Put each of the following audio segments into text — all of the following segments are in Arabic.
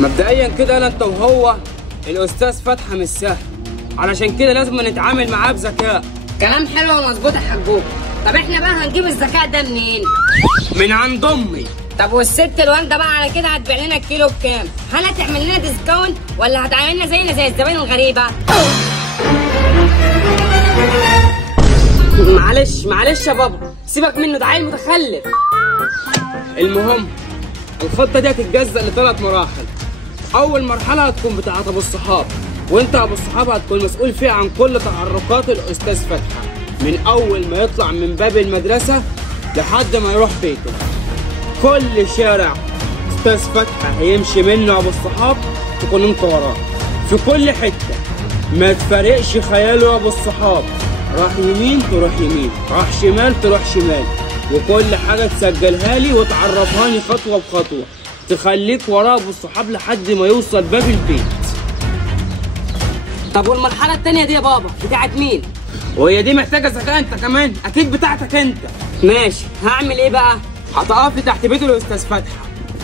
مبدئيا كده انا انت وهو الاستاذ فتحي مش سهل، علشان كده لازم نتعامل معاه بذكاء. كلام حلو ومظبوط يا حجوج. طب احنا بقى هنجيب الذكاء ده منين؟ من عند امي. طب والست الوالده بقى على كده هتبيع لنا الكيلو بكام؟ هل هتعمل لنا ديسكاونت ولا هتعاملنا زينا زي الزباين الغريبه؟ معلش يا بابا، سيبك منه، ده عيل متخلف. المهم الخطه دي هتتجزأ لثلاث مراحل. اول مرحله هتكون بتاعه ابو الصحاب، وانت ابو الصحاب هتكون مسؤول فيها عن كل تحركات الاستاذ فتحي من اول ما يطلع من باب المدرسه لحد ما يروح بيته. كل شارع استاذ فتحي هيمشي منه ابو الصحاب تكون انت وراه في كل حته، ما تفارقش خياله يا ابو الصحاب. راح يمين تروح يمين، راح شمال تروح شمال، وكل حاجه تسجلها لي وتعرفها لي خطوه بخطوه، تخليك وراه ابو الصحاب لحد ما يوصل باب البيت. طب والمرحله الثانيه دي يا بابا بتاعت مين؟ وهي دي محتاجه ذكاء انت كمان؟ اكيد بتاعتك انت. ماشي، هعمل ايه بقى؟ هتقف لي تحت بيت الاستاذ فتحي،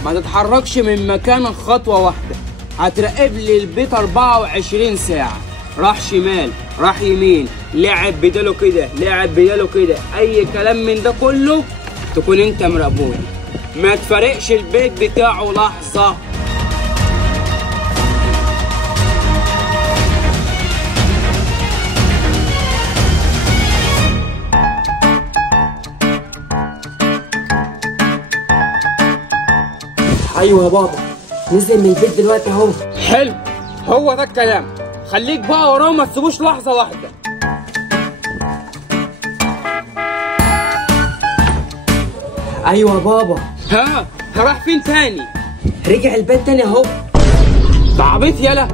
ما تتحركش من مكانك خطوه واحده، هتراقب لي البيت 24 ساعه، راح شمال راح يمين، لعب بداله كده لعب بداله كده، اي كلام من ده كله تكون انت مراقبوني، ما تفارقش البيت بتاعه لحظه. ايوه يا بابا، نزل من البيت دلوقتي اهو. حلو، هو ده الكلام، خليك بقى وراه ما تسيبوش لحظه واحده. ايوه يا بابا. راح فين تاني؟ رجع البيت تاني اهو. ده عبيط يالا،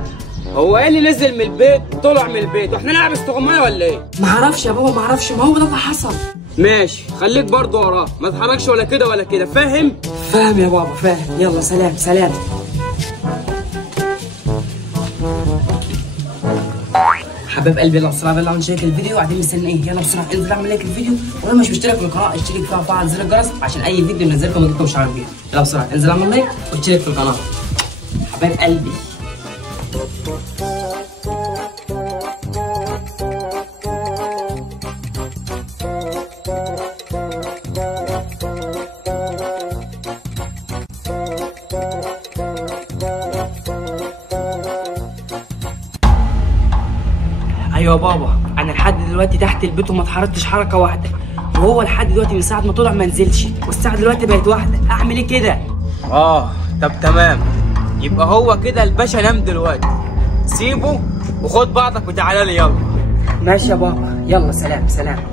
هو ايه اللي نزل من البيت طلع من البيت واحنا نلعب استغمايه ولا ايه؟ معرفش يا بابا، معرفش، ما هو ده اللي حصل. ماشي، خليك برضه وراه، ما تتحركش ولا كده ولا كده، فاهم؟ فاهم يا بابا فاهم. يلا سلام سلام. حبايب قلبي، يلا بسرعه يلا نشارك الفيديو، قاعدين مستنيين ايه؟ يلا بسرعه انزل اعمل لايك الفيديو، ولو مش مشترك في القناه اشترك فيها وفعل زر الجرس عشان اي فيديو ننزله ما يجيلكمش على الفيديو. يلا بسرعه انزل اعمل لايك واشترك في القناه حبايب قلبي. ايوه بابا، انا لحد دلوقتي تحت البيت وما اتحركتش حركه واحده، وهو لحد دلوقتي من ساعه ما طلع ما نزلش، والساعه دلوقتي بقت واحده، اعمل ايه كده؟ طب تمام، يبقى هو كده الباشا نام دلوقتي، سيبه وخد بعضك وتعالى لي. يلا ماشي يا بابا، يلا سلام سلام.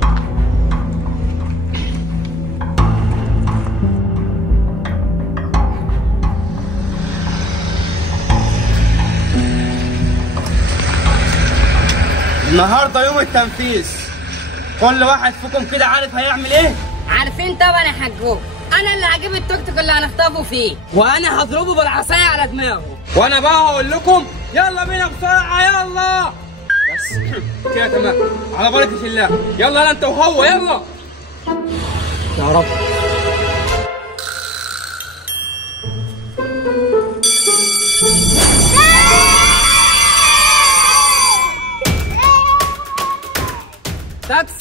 النهارده يوم التنفيذ، كل واحد فيكم كده عارف هيعمل ايه؟ عارفين طبعا يا حجوج، انا اللي هجيب التوك توك اللي هنخطفه فيه، وانا هضربه بالعصايه على دماغه، وانا بقى هقول لكم يلا بينا بسرعه يلا. بس كده تمام، على بركه الله. يلا انت وهو يلا يا رب.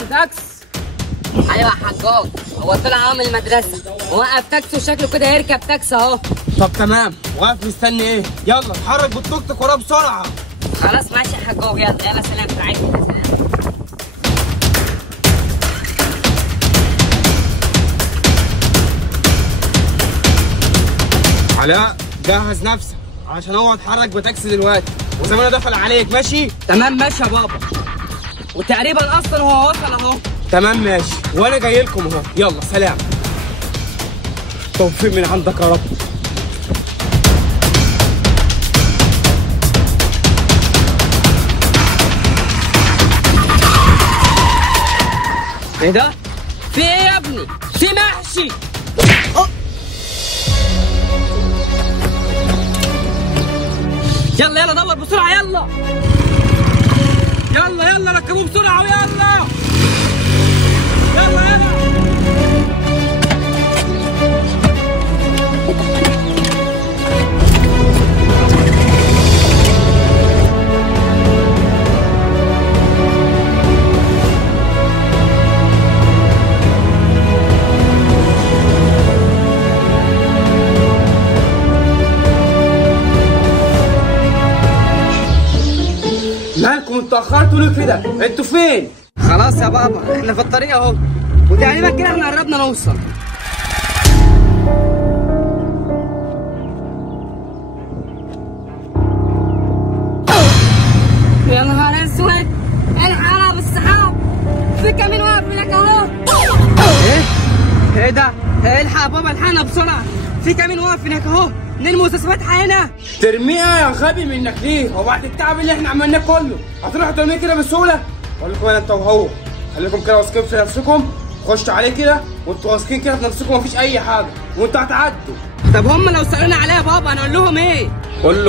تاكس. ايوه يا حجاج، هو طلع اهو من المدرسه ووقف تاكسي وشكله كده هيركب تاكسي اهو. طب تمام، واقف مستني ايه؟ يلا اتحرك بالتوك توك وراه بسرعه. خلاص ماشي يا حجاج، يلا سلام سعيد. سلام. علاء جهز نفسك عشان هو اتحرك بتاكسي دلوقتي وزمانه دخل عليك. ماشي؟ تمام ماشي يا بابا، وتقريبا اصلا هو وصل اهو. تمام ماشي، وانا جاي لكم اهو. يلا سلام، توفيق من عندك يا رب. ايه ده؟ في ايه يا ابني؟ في محشي. يلا دور بسرعه. يلا ركبوه بسرعه ويلا. انتوا اتاخرتوا ليه كده؟ انتوا فين؟ خلاص يا بابا احنا في الطريق اهو، وتقريبا كده احنا قربنا نوصل. يا نهار اسود، الحق يا ابو الصحاب، في كمين واقف هناك اهو. ايه ده؟ الحق يا بابا، الحقنا بسرعه، في كمين واقف هناك اهو، نلمس فاتحه هنا. ترميها يا غبي منك ليه؟ هو بعد التعب اللي احنا عملناه كله هتروحوا ترميه كده بسهوله؟ بقول لكم انا انت وهو خليكم كده واثقين في نفسكم، خشوا عليه كده وانتوا واثقين كده في نفسكم مفيش اي حاجه وانتوا هتعدوا. طب هم لو سالونا عليها يا بابا هنقول لهم ايه؟ قول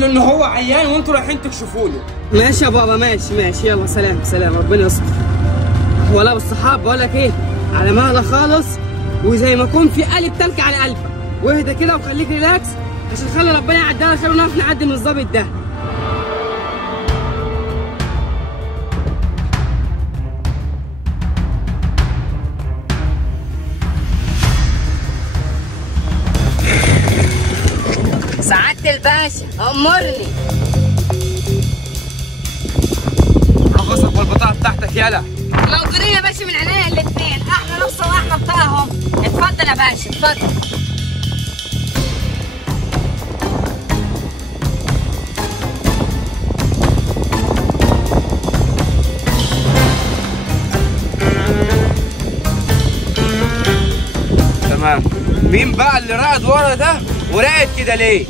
له ان هو عيان وانتوا رايحين تكشفوا له. ماشي يا بابا، ماشي، يلا سلام سلام، ربنا يستر. ولا بالصحاب بقول لك ايه، على مهله خالص، وزي ما يكون في قلب تلك على قلبك، واهدى كده وخليك ريلاكس عشان خلي ربنا يعدينا خير ونعرف نعدي من الظابط ده. سعادة الباشا أمرني. رخصك والبطاقة بتاعتك يلا. موجودين يا باشا من عينيا الاثنين، احنا رخصة واحنا بطاقهم. اتفضل يا باشا اتفضل. تمام. مين بقى اللي راقد ورا ده وراقد كده ليه؟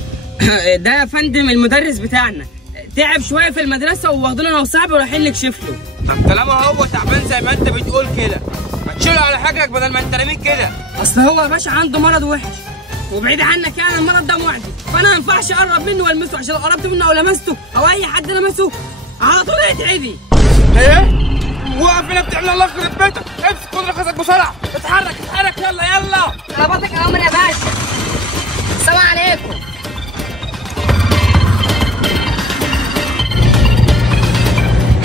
ده يا فندم المدرس بتاعنا، تعب شويه في المدرسه وواخدينه انا وصاحبي ورايحين نكشف له. طب طالما هو تعبان زي ما انت بتقول كده ما تشيله على حاجك بدل ما انت راميه كده. اصل هو يا باشا عنده مرض وحش وبعيد عنك، يعني المرض ده معدي، فانا ما ينفعش اقرب منه والمسه، عشان لو قربت منه او لمسته او اي حد لمسه على طول يتعدي. ايه؟ وقف هنا بتعمل الله يخرب بيتك، امسك خد رخصك بسرعه، اتحرك يلا. طلباتك يا عمر يا باشا. السلام عليكم.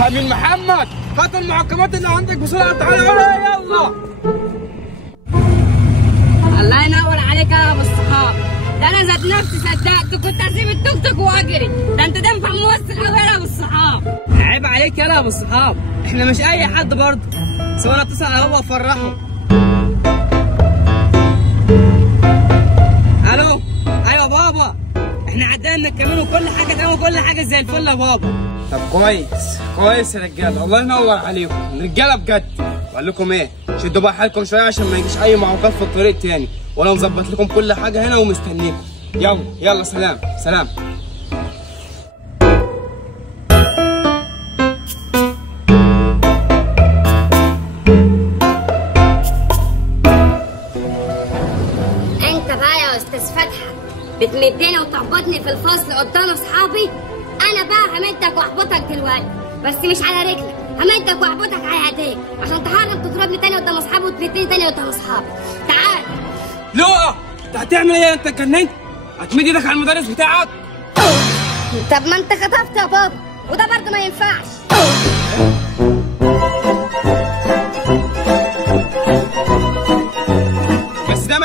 امين محمد، هات المحكمات اللي عندك بسرعه، تعالى ورا يلا. الله ينور عليك يا ابو الصحاب، ده انا ذات نفسي صدقت كنت هسيب التوك توك واجري، ده انت تنفع موثق قوي يا ابو الصحاب. عيب عليك يا ابو الصحاب، احنا مش اي حد برضه، سواء اتصل على هو وافرحه. الو، ايوه بابا، احنا عدينا الكمين وكل حاجه تمام وكل حاجه زي الفل يا بابا. طب كويس يا رجاله، الله ينور عليكم رجاله بجد. بقول لكم ايه، شدوا بقى حالكم شويه عشان ما يجيش اي معوقات في الطريق تاني، وانا مظبط لكم كل حاجه هنا ومستنيكم. يلا سلام. انت بقى يا استاذ فتحي بتمدني وتحبطني في الفصل قدام اصحابي، انا بقى همدك واحبطك دلوقتي، بس مش على رجلك، همدك واحبطك على ايديك عشان تحرم تضربني تاني قدام اصحابي وتمدني تاني قدام اصحابي. تعال. لا انت هتعمل ايه؟ انت اتجننت؟ هتمد ايدك على المدرس بتاعك؟ طب ما انت خطفت يا بابا، وده برضه ما ينفعش. بس ده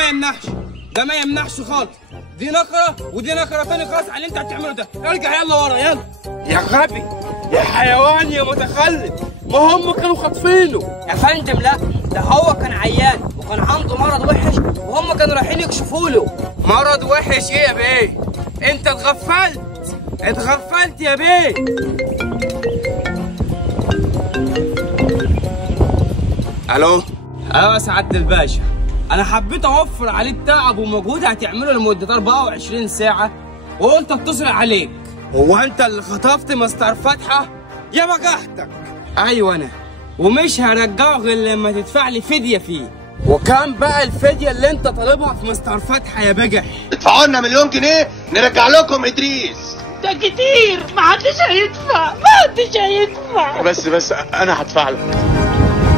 ما يمنعش خالص، دي نقرة ودي نقرة تاني خالص على اللي انت هتعمله ده. ارجع يلا ورا يلا. يا غبي يا حيوان يا متخلف، ما هم كانوا خاطفينه. يا فندم لا، ده هو كان عيان وكان عنده مرض وحش وهم كانوا رايحين يكشفوا له. مرض وحش ايه يا بيه؟ انت اتغفلت يا بيه. الو. ايوه يا سعاده الباشا، انا حبيت اوفر عليك تعب ومجهود هتعمله لمده 24 ساعه وقلت اتصل عليك. هو انت اللي خطفت مستر فتحه؟ يا بجحتك. ايوه انا، ومش هرجعه غير لما تدفع لي فديه فيه. وكم بقى الفديه اللي انت طالبها في مستر فتحه يا بجح؟ ادفعوا لنا $1,000,000 نرجع لكم ادريس. ده كتير، محدش هيدفع. بس انا هدفع لك.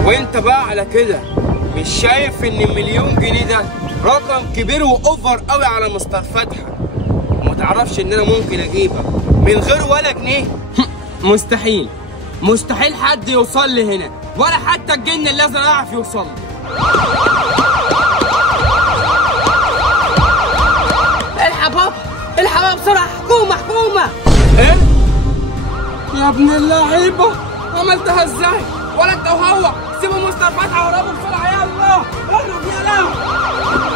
وانت بقى على كده مش شايف ان $1,000,000 ده رقم كبير واوفر قوي على مستر فتحه؟ وما تعرفش ان انا ممكن اجيبك من غير ولا جنيه؟ مستحيل حد يوصل لي هنا، ولا حتى الجن الازرق يعرف يوصل لي. الحق بابا بسرعه، حكومه. ايه؟ يا ابن اللعيبه، عملتها ازاي؟ ولا انت وهو سيبوا مستر فتحي وهربوا بسرعه. يلا اهرب يلا.